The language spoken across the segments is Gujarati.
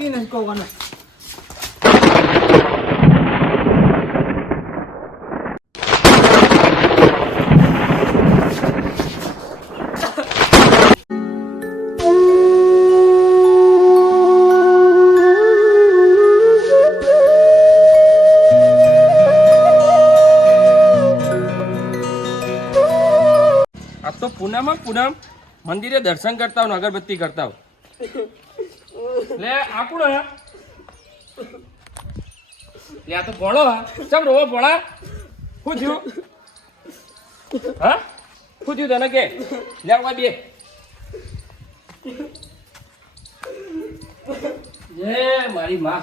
લાગી નહીં કહેવાનો. તો પૂનમ મંદિરે દર્શન કરતા હો, અગરબત્તી કરતા હો. લે આપણો હે લે આ તો ભણો હા ચમ રોવો ભણા શું થયું હા શું થયું તને કે લે આવવા બે મારી માં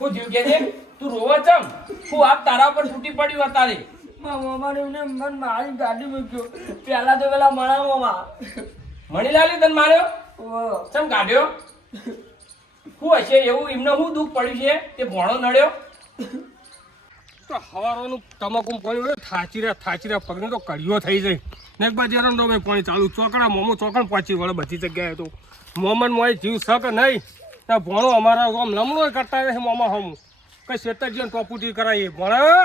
શું થયું કે તું રોવા ચમ હું આપ તારા પર તૂટી પડ્યું અત્યારે મારી ગાડી મૂક્યો પેલા તો પેલા મણામાં મણીલાલી તને માર્યો ચમ કાઢ્યો શું હશે એવું એમને શું દુઃખ પડ્યું છે તે ભણો નડ્યો તો હવારોનું તમાકુ પડ્યું થાચી પગને તો કડિયો થઈ જાય ને એક બાજુ એરંડો મેં પાણી ચાલુ ચોકડા મોમો ચોકડ પહોંચી વળે બધી જગ્યાએ તો મોમન મોય જીવ શક નહીં ત્યાં ભણો અમારા આમ લમણો કરતા રહે મોમા હમ કઈ શેતરજીને ટોપુટી કરાવીએ ભણા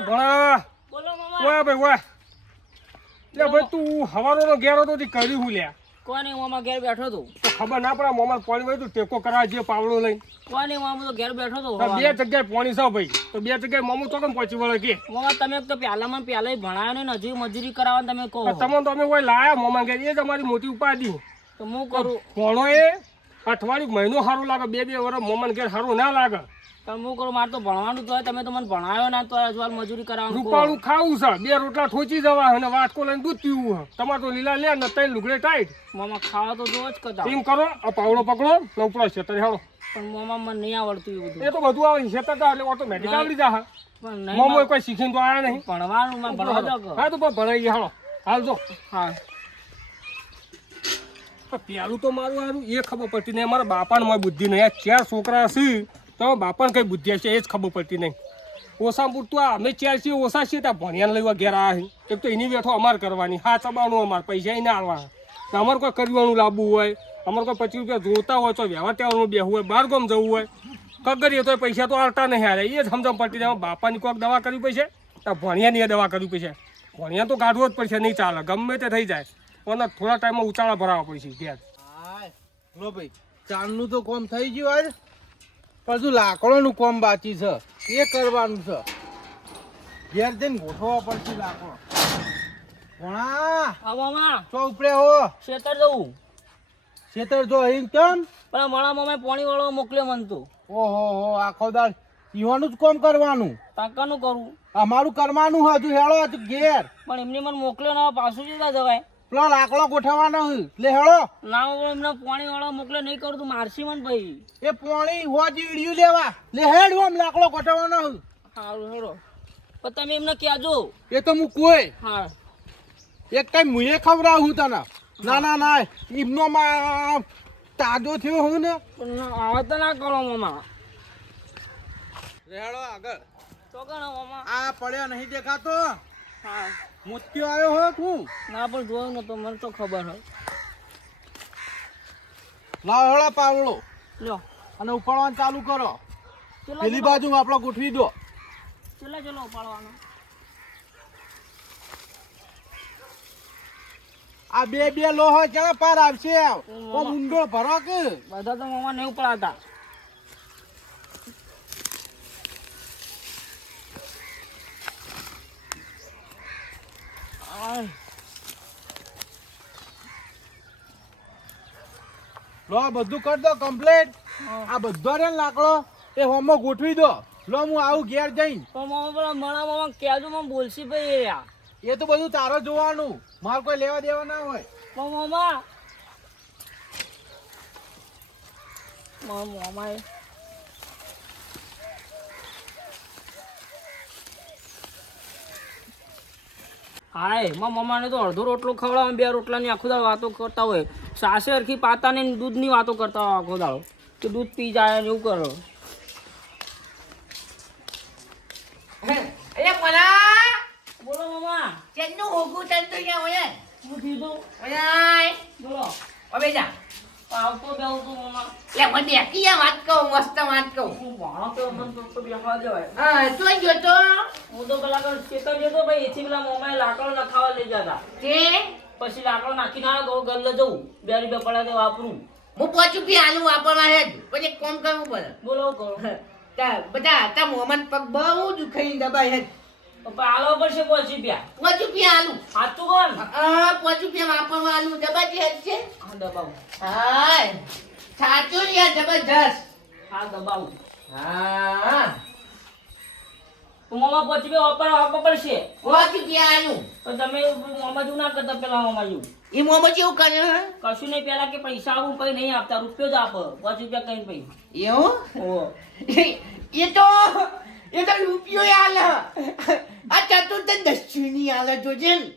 ભણા વાહ ભાઈ વાહ લે ભાઈ તું હવારોનો ઘેરો તો કર્યું હું લ્યા કોને મામા ઘેર બેઠો તો ખબર ના પડે મોમાં પાણી હોય તો ટેકો કરાવે છે પાવડો લઈને કોને મામા તો ઘેર બેઠો તો બે જગ્યાએ પાણી છે ભાઈ તો બે જગ્યાએ મોમો ચોકન પહોંચી વળે કે મામા તમે તો પહેલામાં પહેલા ભણાયો ને હજી મજૂરી કરાવવા તમે કહો તમે તો અમે કોઈ લાયા મોમાં ઘેર એ જ અમારી મોટી ઉપાધિ તો હું કરું ભણો એ અઠવાડિયું મહિનો સારું લાગે બે વર્ષ મોમન ઘેર સારું ના લાગે હું કરું મારે તો ભણવાનું તો તમે તો મને ભણાયો ના તો અજવાલ મજૂરી કરાવવાનું રૂપાળું ખાવું છે બે રોટલા ઠોચી જવા અને વાટકો લઈને દૂધ પીવું છે તમારે તો લીલા લે ને ત્રણ લુગડે ટાઈટ મામા ખાવા તો જો જ કરતા એમ કરો આ પાવડો પકડો ને ઉપડો છેતર હાલો પણ મામા મને નહીં આવડતું એ બધું એ તો બધું આવે છેતર એટલે ઓટોમેટિક આવડી જા મોમો કોઈ શીખીને તો આયા નહીં ભણવાનું માં ભણવા દો હા તો ભણાઈ હાલો હાલજો હા પેલું તો મારું સારું એ ખબર પડતી નહીં મારા બાપાને મારી બુદ્ધિ નહીં આ ચાર છોકરા હશે તો બાપાને કઈ બુદ્ધિ હશે એ જ ખબર પડતી નહીં ઓછા પૂરતું આ અમે ચાર છીએ ઓછા છીએ ત્યાં ભણ્યાને લેવા ઘેર આવ્યા એક તો એની બેઠો અમારે કરવાની હા ચબાવવાનું અમારે પૈસા એને આવવા અમારે કોઈ કરવાનું લાવવું હોય અમારે કોઈ 25 રૂપિયા જોતા હોય તો વ્યવહાર તહેવારમાં બેહવું હોય બહાર ગામ જવું હોય કગરીએ તો પૈસા તો આવતા નહીં હારે એ જ સમજણ પડતી જાય બાપાની કોઈક દવા કરવી પડશે ત્યાં ભણ્યાની એ દવા કરવી પડશે ભણ્યા તો કાઢવો જ પડશે નહીં ચાલે ગમે તે થઈ જાય પણ થોડા ટાઈમમાં ઉચાળા ભરાવા પડશે ઘેર લો ભાઈ ચાંદનું તો કોમ થઈ ગયું આજ પાછું લાકડોનું કોમ બાકી છે એ કરવાનું છે ઘેર જઈને ગોઠવવા પડશે લાકડો ભણા મામા ચો ઉપડે હો ખેતર જવું ખેતર જો અહીં કેમ પણ મારા મામા પાણી વાળો મોકલ્યો મન તો ઓહો હો આખો દાળ ઈવાનું જ કોમ કરવાનું કાકાનું કરું અમારું કરવાનું હજુ હેળો હજુ ઘેર પણ એમને મને મોકલ્યો ના પાછું જતા જવાય પેલો લાકડો ગોઠવવાનો લે હેળો ના એમને પાણી વાળો મોકલે નહીં કરું તું મારસી મને ભાઈ એ પાણી હોજ ઈડ્યું લેવા લે હેડ ઓમ લાકડો ગોઠવવાનો સારું હેરો પણ તમે એમને કહેજો એ તો હું કોઈ હા એક ટાઈમ મુએ ખવડાવું તને ના ના ના ઈમનો માં તાજો થયો હું ને પણ આવા તો ના કરો મામા રેડો આગળ તો ગણો મામા આ પડ્યો નહીં દેખાતો હા મુત્યો આવ્યો હો તું ના પણ જોયું નતો મને તો ખબર હોય લાવ હળા પાવડો લો અને ઉપાડવાનું ચાલુ કરો પેલી બાજુ આપણો ગોઠવી દો ચલો ઉપાડવાનો આ બે લોહો ક્યાં પાર આવશે ઓ મુંડો ભરો કે બધા તો મામા નહીં ઉપડાતા લો બધું કરી દો કમ્પ્લીટ આ બધો રે લાકડો એ હોમો ગોઠવી દો લો હું આવું ઘેર જઈને પણ મામા પેલા મામા કહેજો મને બોલશી ભાઈ એ તો બધું તારો જોવાનું મારે કોઈ લેવા દેવા ના હોય પણ મામા મામા હાય મામાને તો અડધો રોટલો ખવડાવે બે રોટલાની આખો દાળ વાતો કરતા હોય સાસે હરખી પાતા ને દૂધની વાતો કરતા હોય આખો દાળ કે દૂધ પી જાય ને એવું કરો બોલો મામા ચેનનું હોગું ચાલતું છે ઓય હું કીધું ઓય બોલો હવે જા આવતો બેહું તું મામા લે મને બેઠી જા વાત કહું મસ્ત વાત કહું હું ભણો તો મને તો બેહવા દેવાય હા તું જોતો હું તો પેલા તો ચેતન જતો ભાઈ એથી પેલા મોમાએ લાકડો નખાવા લઈ જતા તે પછી લાકડો નાખીને આવ્યો તો ગલ્લે જવું 2 રૂપિયા પડ્યા તો વાપરું હું 5 રૂપિયા આલુ વાપરવા હે જ. પછી એક કામ કરવું પડે બોલો કરો તા બધા તા મોહમ્મદ પગ બહુ દુખાઈ દબાઈ હે પણ આલો પડશે 5 રૂપિયા 5 રૂપિયા આલુ સાચું કોણ 5 રૂપિયા વાપરવા આલુ દબાજી હે છે હા દબાવું હા સાચું યાર જબરજસ્ત હા દબાવું હા તો મામા 5 રૂપિયા વાપરવા પડશે 5 રૂપિયા આલુ તો તમે મામા જેવું ના કરતા પેલા મામા જેવું ઈ મોહમ્મદ કેવું કરે હે? કશું નહીં પેલા કે પૈસા આવું કઈ નહીં આપતા રૂપિયો જ આપો 5 રૂપિયા કઈ પૈ એવું ઓ એ તો રૂપિયો આલ આ ચતુર્થ દસ્યુની આલ જોજે ને.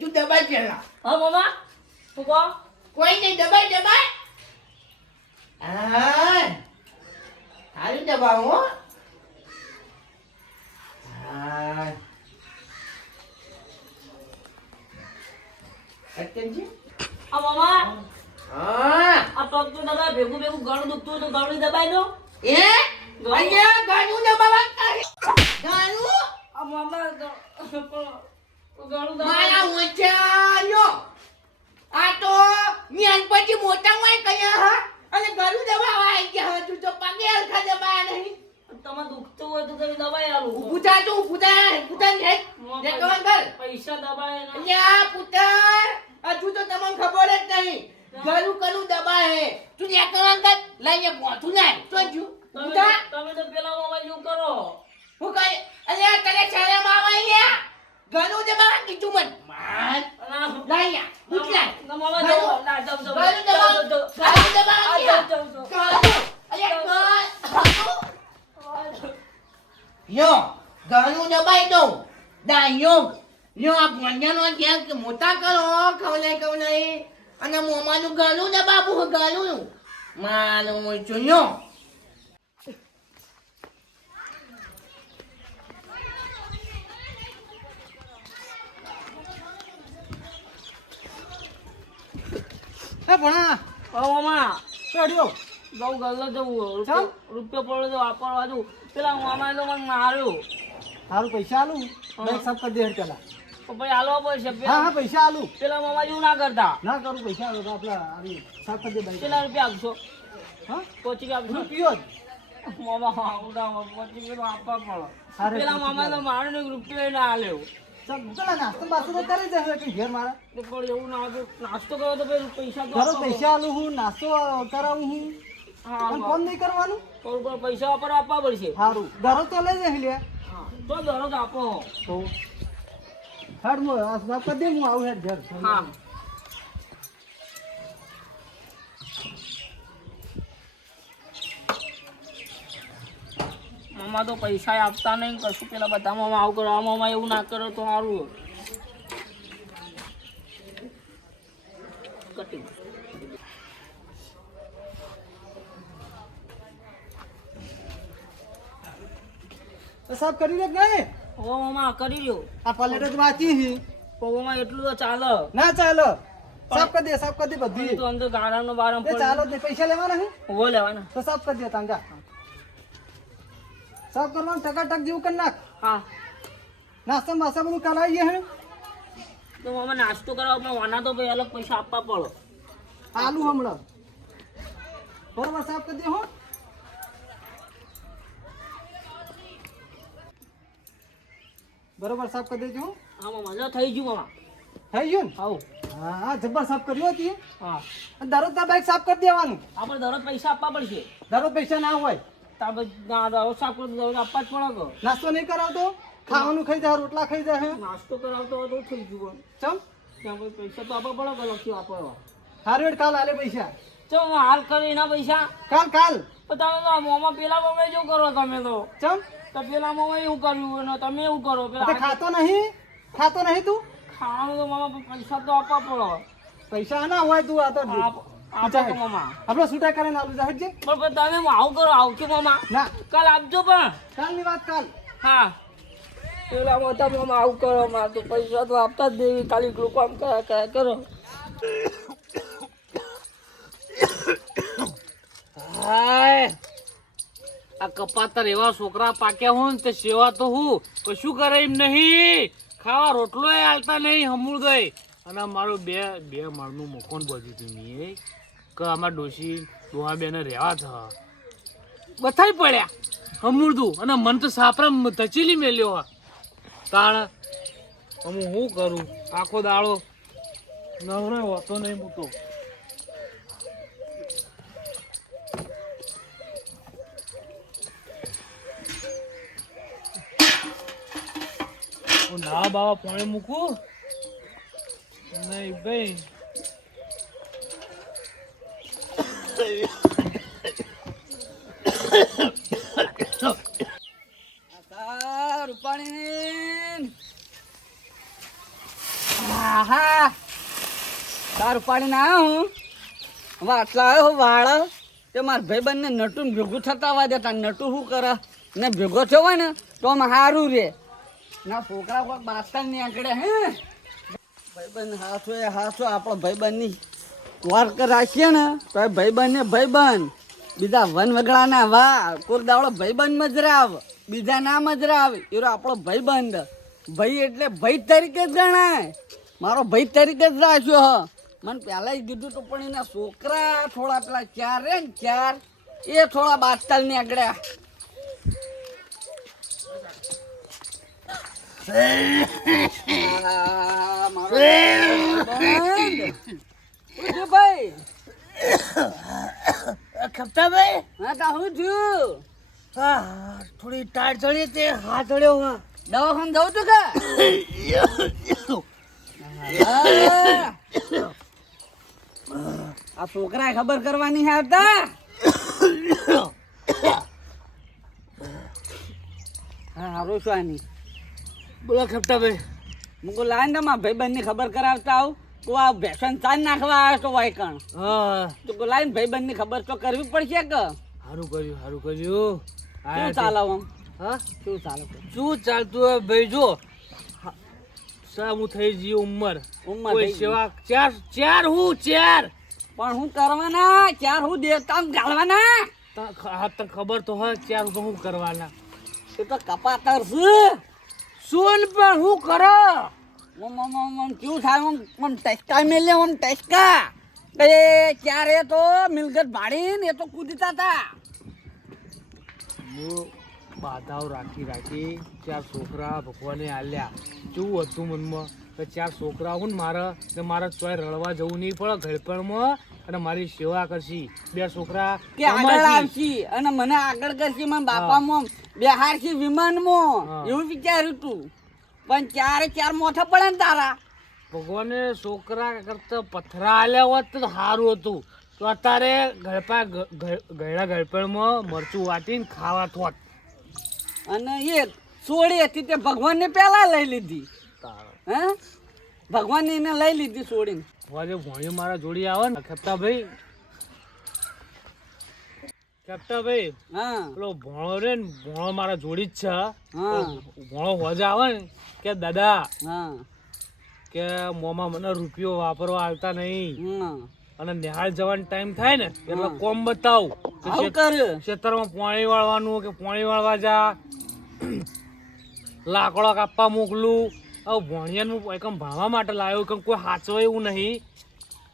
તું દબાઈ પેલા હા મામા તું કહો કોઈ નહીં દબાઈ હા હારું દબાવો હો. હા સત્યનજી આ મામા હા આ પગ તો દબાય ભેગું ભેગું ગળું દુખતું હોય તો ગળું દબાઈ દો એ અહીંયા ગાનું દબાવા ગાનું આ મામા ગળું મારા દબાઈ ઓછાનો આ તો ન્યાન પછી મોટા હોય કયા હા અને ગાનું દબાવા આવી ગયા હા. તું તો પગે હલકા દબાયા નહીં તમે દુખતું હોય તો તમે દબાઈ આલું પૂછા તું પૂછા ને દેખવાન કર પૈસા દબાય ના અલ્યા પુત્ર હજુ તો તમને ખબર જ નહીં ગાનું કનું દબાય તું દેખવાન કર લઈને પહોંચું ના તો જો પૂછા તમે તો પેલા મામા જેવું કરો હું કઈ અલ્યા તને શરમ આવે લ્યા ગાનું દબાવા કીધું મન માર લાયા પૂછલા ના મામા જાઓ ના જાઓ જાઓ ગાનું દબાવા ગાનું દબાવા જાઓ જાઓ ગાનું અલ્યા ગાનું યો ગાનું દબાઈ દઉં ડાયો યો આ ભણ્યાનો ક્યાંક મોટા કરો ખવલાઈ અને મોમાનું ગાલું દબાવું ગાલું મારું જોયો હે ભણા ઓ મામા ચડ્યો જાઉં ગલ્લો જવું ચાલ. રૂપિયો પડ્યો તો વાપરવા જવું પેલા મામાએ તો મને માર્યો સારું પૈસા આલું બેંક સાફ કરી દે હેડ પેલા તો પછી હાલવા પડશે હા હા પૈસા આલું પેલા મામા જેવું ના કરતા ના કરું પૈસા આલો તો આપલા આવી સાફ કરી દે બેંક કેટલા રૂપિયા આપશો હા પહોંચી આપશો રૂપિયો જ મામા ઉડાવો પહોંચી ગયો આપવા પડો અરે પેલા પહોંચી મામા તો મારે ને રૂપિયો ના આલ્યો ચાલ પેલા નાસ્તો બાસ્તો તો કરી દે કે ઘેર મારા તો પણ એવું ના હતું નાસ્તો કરો તો પછી પૈસા તો ઘરો આપવા પૈસા આલું હું નાસ્તો કરાવું હું પડે. હા પણ ફોન નહીં કરવાનું પણ પૈસા વાપરવા આપવા પડશે સારું ઘરો તો લઈ જાય લે હા તો દરરોજ આપો તો હેડ હું આ સાફ કરી દે હું આવું હેડ ઘર હા મામા તો પૈસા આપતા નહીં કશું પેલા બધા મામા આવું કરો આ મામા એવું ના કરો તો સારું કટિંગ તો સાફ કરી દે કે નહીં ઓ મામા કરી લ્યો આ પલેટ જ વાંચી હી પગોમાં એટલું તો ચાલે ના ચાલો સાફ કરી દે બધી તો અંદર ગાળાનો બારમ એ ચાલો જ નહીં પૈસા લેવાના હે ઉભો લેવાના તો સાફ કરી દે તાંગા સાફ કરવાનું ટકાટક જેવું કરી નાખ હા નાસ્તા માસ્તા બધું કરાવીએ હે તો મામા નાસ્તો કરાવો પણ વાના તો ભાઈ અલગ પૈસા આપવા પડો આલુ હમણાં બરોબર સાફ કરી દે હો બરોબર સાફ કરી દેજો હો. હા મામા જો થઈ ગયું મામા થઈ ગયું ને આવું હા હા જબ્બર સાફ કર્યું હતી હા દરરોજ તાર બાઈક સાફ કરી દેવાનું આપણે દરરોજ પૈસા આપવા પડશે દરરોજ પૈસા ના હોય તા બધા દરરોજ સાફ કરો તો દરરોજ આપવા જ પડે કે નાસ્તો નહીં કરાવતો ખાવાનું ખાઈ જાય રોટલા ખાઈ જાય હે નાસ્તો કરાવતો હોય તો થઈ ગયું ચમ ત્યાં પછી પૈસા તો આપવા પડે કે લખી વાપરવા હારું હેડ કાલ આલે પૈસા ચો હાલ કરી એના પૈસા કાલ પણ તમે તો આ મોંમાં પેલા મોંમાં જો કરો તમે ચમ તો પેલા મોંમાં એવું કર્યું અને તમે એવું કરો તે પેલા ખાતો નહીં તું ખાવાનું તો મામા પૈસા તો આપવા પડે પૈસા ના હોય તું આ તો આપો તો મામા આપણે છૂટા કરીને આલુ જા હટજે પણ તમે આવું કરો આવું કે મામા ના કાલ આપજો પણ કાલની વાત કાલ હા પેલા મોટા મામા આવું કરો મારે તો પૈસા તો આપતા જ દેવી ખાલી ગ્રુપ આમ કયા કરો હાય આ કપાતર એવા છોકરા પાક્યા હોય ને તે સેવા તો હું કશું કરે એમ નહીં, ખાવા રોટલો હાલતા નહીં હમુળ ગઈ. અને મારું બે માળનું મકાન બધું હતું નહીં કે આમાં ડોશી ડોહા બેને રહેવા થ બથાઈ પડ્યા હમુળતું, અને મન તો સાપરા ધચીલી મેલ્યો હા તાણ. હું શું કરું, આખો દાડો નવરો હોતો નહીં હું તો. ના બાબા પાણી મૂકું નહીં ભાઈ. રૂપાણી ના હું હવે આટલા આવ્યો વાળ તે મારા ભાઈ બંને નટું ભેગું થતા હોય દેતા. નટુ શું કરે ને ભેગો થયો હોય ને તો આમ સારું રે ના છોકરા કોઈ બાસ્તા ની આંકડે હે ભાઈબંધ હાથો આપણો ભાઈબંધની વર્ક રાખીએ ને તો એ ભાઈબંધ ને ભાઈબંધ બીજા વન વગડાના વાહ કોઈ દાવડો ભાઈબંધ મજરાવ બીજા ના મજરાવ એરો આપણો ભાઈબંધ. ભાઈ એટલે ભાઈ તરીકે જ ગણાય, મારો ભાઈ તરીકે જ રાખ્યો હ. મને પહેલા જ કીધું તો પણ એના છોકરા થોડા પેલા ચાર રે ને ચાર એ થોડા બાસ્તા ની આંકડ્યા. થોડી ટાઈટ ચડી તે હાથ ચડ્યો દવાખાને જવું તું કે આ છોકરા ખબર કરવાની છે આવતા. હા હારું શું આની બોલો ખપટાભાઈ. મુકુ લાઈન તમારા ભાઈબંધ ની ખબર કરાવતા આવું તું આ ભેસન ચાંદ નાખવા આવ્યો તો વાયકણ હા તો લાઈન ભાઈબંધ ની ખબર તો કરવી પડશે કે સારું કર્યું શું ચાલે આમ હા શું ચાલે શું ચાલતું હોય ભાઈ? જો હું થઈ ગઈ ઉંમર ઉંમર કોઈ થઈ ગઈ. સેવા ચાર પણ હું કરવાના ચાર હું દેવતા ગાળવાના તને ખબર તો હોય ચાર તો હું કરવાના. એ તો કપાતર છે. સોન પણ હું કરો કેવું થાય આમ ટચકા મેલે આમ ટચકા એ ચારે તો મિલકત ભાડીને એ તો કૂદતા હતા. હું બાધાઓ રાખી ચાર છોકરા ભગવાને આલ્યા. કેવું હતું મનમાં કે ચાર છોકરા હું ને મારે ચોય રળવા જવું નહીં પડે ઘડપણમાં, અને મારી સેવા કરશી. બે છોકરા કે આગળ આવશી અને મને આગળ કરશી મને બાપામાં બેહારશી વિમાનમાં એવું વિચાર્યું તું, પણ ચારે ચાર મોથા પડે ને તારા. ભગવાને છોકરા કરતા પથરા આલ્યા હોત તો સારું હતું. તો અત્યારે ગળા ગળપણમાં મરચું વાટીને ખાવા થોત. અને એ સોડી હતી તે ભગવાનને પહેલા લઈ લીધી. હે ભગવાનને એને લઈ લીધી સોડીને. આજે ભણ્યું મારા જોડી આવે ને ખેપટાભાઈ હા પેલો ભણો રે ને ભણો મારા જોડી જ છે. હા ભણો હોજ આવે ને કે દાદા હા કે મોમાં મને રૂપિયો વાપરવા આવતા નહીં, હા અને નિહાળ જવાનો ટાઈમ થાય ને એટલે કોમ બતાવ આવું કર ખેતરમાં પાણી વાળવાનું કે પાણી વાળવા જા, લાકડો કાપવા મોકલું. હવે ભણિયાનું એકમ ભણવા માટે લાવ્યો કે કોઈ હાચવા એવું નહીં.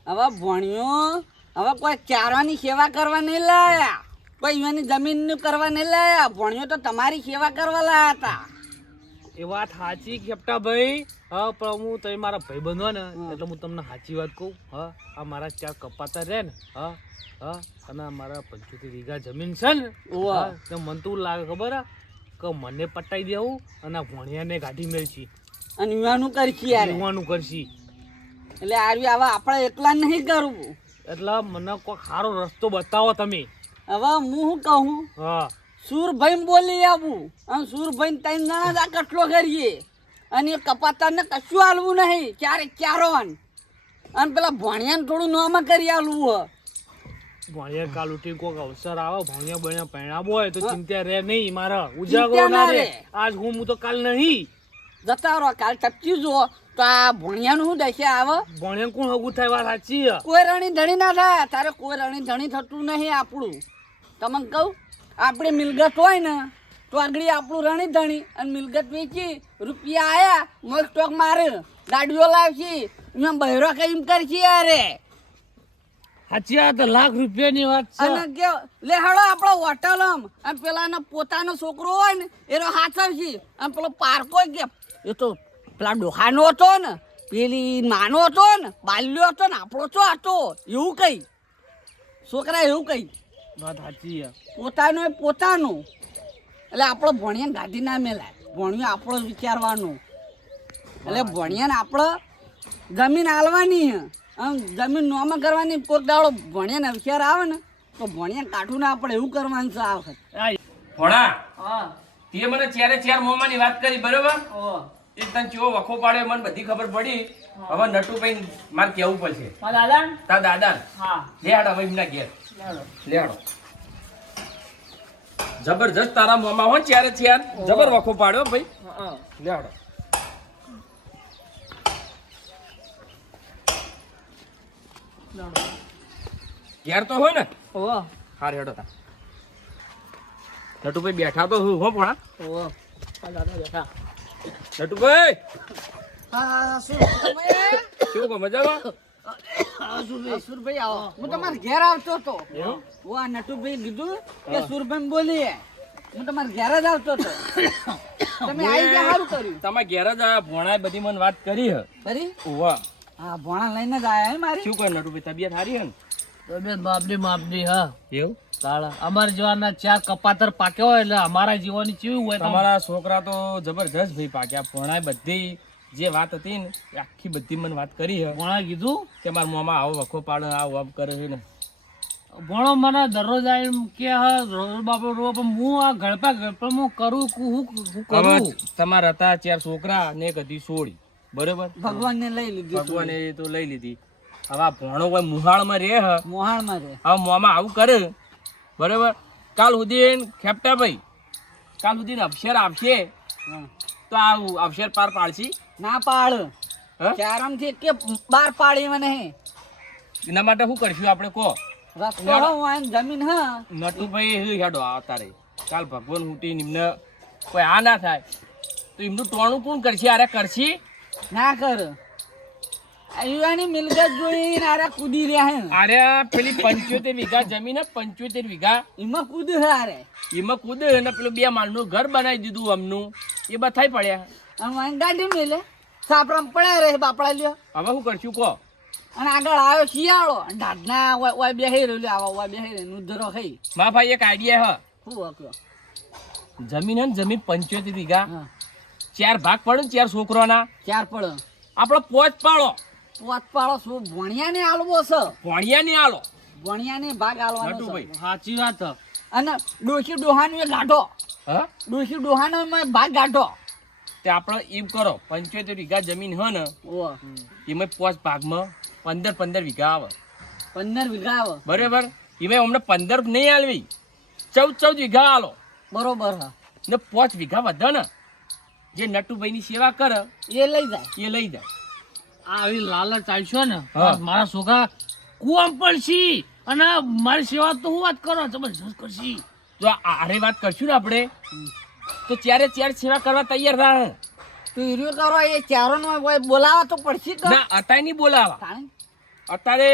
હવે ભણ્યો હવે કોઈ ચારવાની સેવા કરવા નહીં લાયા, કોઈ એની જમીનનું કરવા નહીં લાયા. ભણ્યો તો તમારી સેવા કરવા લાયા હતા. એ વાત સાચી ખેપટાભાઈ. હા પણ હું તમે મારા ભાઈ બંધો ને એટલે હું તમને સાચી વાત કહું. હા આ મારા ચાર કપાતા રહે ને અને મારા 75 વીઘા જમીન છે ને તો મને તો લાગે ખબર કે મને પટાઈ દેવું અને ભણિયાને ગાડી મેળશી અને યુવાનું કરશી યાર યુવાનું કરશી. એટલે આર્યું હવે આપણે એકલા નહીં કરવું. એટલે મને કોઈ સારો રસ્તો બતાવો તમે. હવે હું શું કહું હા સુરભાઈ બોલી આવું અને સુરભાઈ 3 જણા જ આ કટલો કરીએ અને એ કપાતરને કશું હાલવું નહીં ચારો અને પેલા ભણિયાને થોડું નોમાં કરી હાલવું હ. ભણિયા કાલ ઉઠી કોઈક અવસર આવે ભણિયા બણિયા પહેણાવો હોય તો ચિંતા રહે નહીં મારા ઉજાગરો ના રહે. આજ હું તો કાલ નહીં જતા રહો કાલ ટપકી જુઓ તો આ ભણિયાનું શું દશા આવે. ભણિયા કોણ હગું થાય વાત સાચી. કોઈ રણી ધણી ના થાય તારે કોઈ રણી ધણી થતું નહીં આપણું. તમને કહું આપણી મિલકત હોય ને તો આગળ આપણું રણી ધણી અને મિલકત વેચી રૂપિયા આયા મોજ સ્ટોક મારે ગાડીઓ લાવશી એમાં બહેરો કઈ એમ કરશી યારે સાચી વાત લાખ રૂપિયાની વાત છે અને કે લે હેડો આપણો હોટલમ અને પેલાનો પોતાનો છોકરો હોય ને એનો હાથવશી અને પેલો પારકો કે એ તો પેલા ડોહાનો હતો ને પેલી નાનો હતો ને બાલ્યો હતો ને આપણો તો હતો એવું કઈ છોકરા એવું કઈ વાત સાચી છે પોતાનું એ પોતાનું એટલે આપણો ભણિયાને ગાડી ના મેલાય ભણ્યું આપણો જ વિચારવાનું એટલે ભણિયાને આપણે જમીન આલવાની હે આમ જમીન નોમાં કરવાની કોઈક દાડો ભણિયાને વિચાર આવે ને તો ભણિયાને કાઢું ના આપણે એવું કરવાનું છે આ વખત ભોણા હા તે મને ચાર મોમાની વાત કરી બરોબર એ તને ચેવો વખો પાડ્યો મને બધી ખબર પડી હવે નટુભાઈ મારે કેવું પડશે દાદા તાર દાદા હા લે હાડો હવે એમના ઘેર લે હાડો જબરજસ્ત તારા મોમાં હો ચાર જબર વખો પાડ્યો ભાઈ લે હાડો ઘેર તો હોય ને ઓ હાર હેડો તા નટુભાઈ બેઠા તો હું હો ભણા ઓ દાદા બેઠા નટુભાઈ હા શું કહો મજામાં સુરભાઈ આવો હું તમારા ઘેર આવતો હતો આ નટુભાઈ કીધું કે સુરભાઈ બોલીએ હું તમારા ઘેર જ આવતો હતો તમે આવી ગયા સારું કર્યું તમે ઘેર જ આયા ભોણાએ બધી મને વાત કરી હે ખરી વાહ હા ભોણા લઈને જ આયા હે મારી શું કહે નટુભાઈ તબિયત સારી હે ને તબિયત બાપની માપની હા એવું તાળા અમારા જીવાના ચાર કપાતર પાક્યા હોય એટલે અમારા જીવાની કેવું હોય તમારા છોકરા તો જબરજસ્ત ભાઈ પાક્યા ભોણાએ બધી જે વાત હતી ને એ આખી બધી મને વાત કરી હે ભણા કીધું કે મારા મોમાં આવો વખો પાડે આવો આમ કરે છે ને ભણો મને દરરોજ આવીને કે હા રોજ બાપો રો પણ હું આ ગળપા હું કરું હું કરું હવે તમારા હતા ચાર છોકરા ને એક હતી સોળી બરોબર ભગવાનને લઈ લીધું ભગવાને એ તો લઈ લીધી હવે આ ભણો કોઈ મુહાળમાં રહે હ મોહાણમાં રે હવે મોમાં આવું કરે બરોબર કાલ સુધી ખેપટા ભાઈ કાલ સુધી અક્ષર આપશે હા. તો આ અક્ષર પાર પાડશી ના પાડ હા ચારમથી કે બાર પાડી મને હે એના માટે શું કરશું આપણે કહો રસ્તો હું આઈને જમીન હા નટુભાઈ હેડો આવતા રે કાલ ભગવાન ઉઠી એમને કોઈ આ ના થાય તો એમનું ટોણું કોણ કરશે અરે કરશી ના કર યુવાની મિલકત જોઈને આરા કૂદી રહ્યા હે અરે પેલી 75 વીઘા જમીન 75 વીઘા એમાં કૂદ હે આરે એમાં કૂદ અને પેલું 2 માળનું ઘર બનાવી દીધું અમનું એ બધાય પડ્યા અને વાંઈ ગાડી મેલે સાપરામ પડ્યા રહે બાપડા લ્યો હવે શું કરશું કહો અને આગળ આવ્યો શિયાળો ઢાઢના ઓય બેહી રહ્યો આવા ઓય બેહી રહ્યો નુધરો ખાઈ મા ભાઈ એક આઈડિયા હ શું હક્યો જમીન હે ને જમીન 75 વીઘા હા 4 ભાગ પડે ને 4 છોકરોના ચાર પડો આપણો પોચ પાડો પોત પાડો શું ભણિયાને આલવો છે ભણિયા ને આલો ભણિયાને ભાગ આલવાનો છે નટુભાઈ સાચી વાત છે. અને ડોશી ડોહાનો એ ગાઢો હા ડોશી ડોહાનો એમાં ભાગ ગાઢો તે આપણે એમ કરો 75 વીઘા જમીન હ ને ઓ એમાં 5 ભાગમાં 15 વીઘા આવે 15 વીઘા આવે બરાબર એમાં અમને 15 નહીં આલવી 14 વીઘા આલો બરોબર હા ને 5 વીઘા વધે ને જે નટુભાઈની સેવા કરે એ લઈ જાય એ લઈ જાય આ આવી લાલચ ચાલશો ને હા. મારા છોકરા કુવામ પડશી અને મારી સેવા તો હું વાત કરો જબરજસ્ત કરશી જો આરે વાત કરશું ને આપણે તો ચારે સેવા કરવા તૈયાર થાય તો હીરો કરો એ ચારો નો બોલાવા તો પડશે તો ના અત્યારે નહીં બોલાવા તાણે? અત્યારે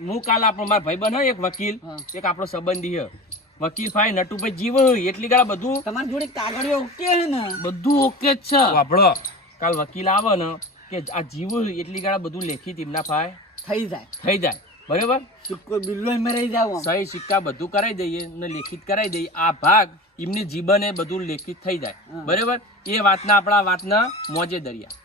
હું કાલ આપણો મારા ભાઈ બન એક વકીલ હા. એક આપણો સંબંધી હે વકીલ ભાઈ નટુભાઈ જીવ એટલી ગાળા બધું તમારી જોડે કાગળિયો ઓકે હે ને બધું ઓકે જ છે વાપરો કાલ વકીલ આવે ને કે આ જીવ એટલી ગાળા બધું લેખિત એમના ભાઈ થઈ જાય થઈ જાય બરાબર સિક્કો બિલ્લો એમાં રહી જાવ સહી સિક્કા બધું કરાવી દઈએ ને લેખિત કરાવી દઈએ આ ભાગ એમની જીબન એ બધું લેખિત થઈ જાય હા. બરાબર એ વાતના આપણા વાતના મોજે દરિયા